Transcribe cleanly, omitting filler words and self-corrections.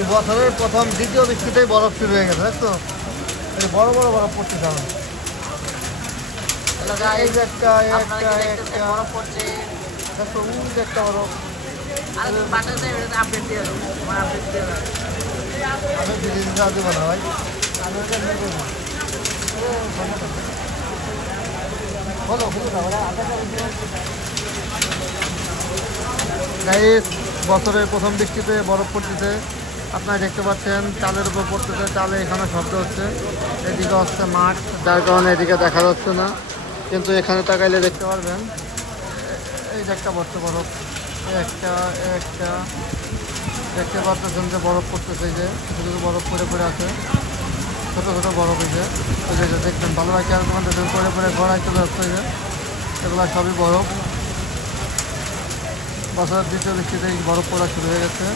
এই বছরের প্রথম দ্বিতীয় বৃষ্টিতেই বরফ শুরু হয়ে গেছে, তো এই বড় বড় বরফ পড়তে যাবে। এই যে একটা একটা একটা বরফ পড়ছে। দেখো, ওই যে একটা বরফ। আর বাসাতে আপডেট দিয়ে দেবো, আমার আপডেট দিয়ে দেবো। আমি ভিডিও দিতে দেবো না ভাই, আমি ওটা নিয়ে করবো। বলো গাইস, বছরের প্রথম বৃষ্টিতে বরফ পড়তেছে। আপনারা দেখতে পাচ্ছেন চালের উপর পড়তেছে, চালে এখানে শব্দ হচ্ছে। এদিকে হচ্ছে মাঠ, যার কারণে এদিকে দেখা যাচ্ছে না, কিন্তু এখানে তাকাইলে দেখতে পারবেন। এই যে একটা পড়ছে বরফ, একটা একটা দেখতে পাচ্ছেন যে বরফ পড়তেছে। এই যে ছোটো ছোটো বরফ পড়ে পড়ে আছে, ছোটো ছোটো বরফ। এই যে দেখবেন ভালোভাবে খেয়াল করবেন, দেখবেন পড়ে পড়ে গড়াই চলে যাচ্ছে। এই যে এগুলো সবই বরফ। বছরের দ্বিতীয় বৃষ্টিতে বরফ পড়া শুরু হয়ে গেছে।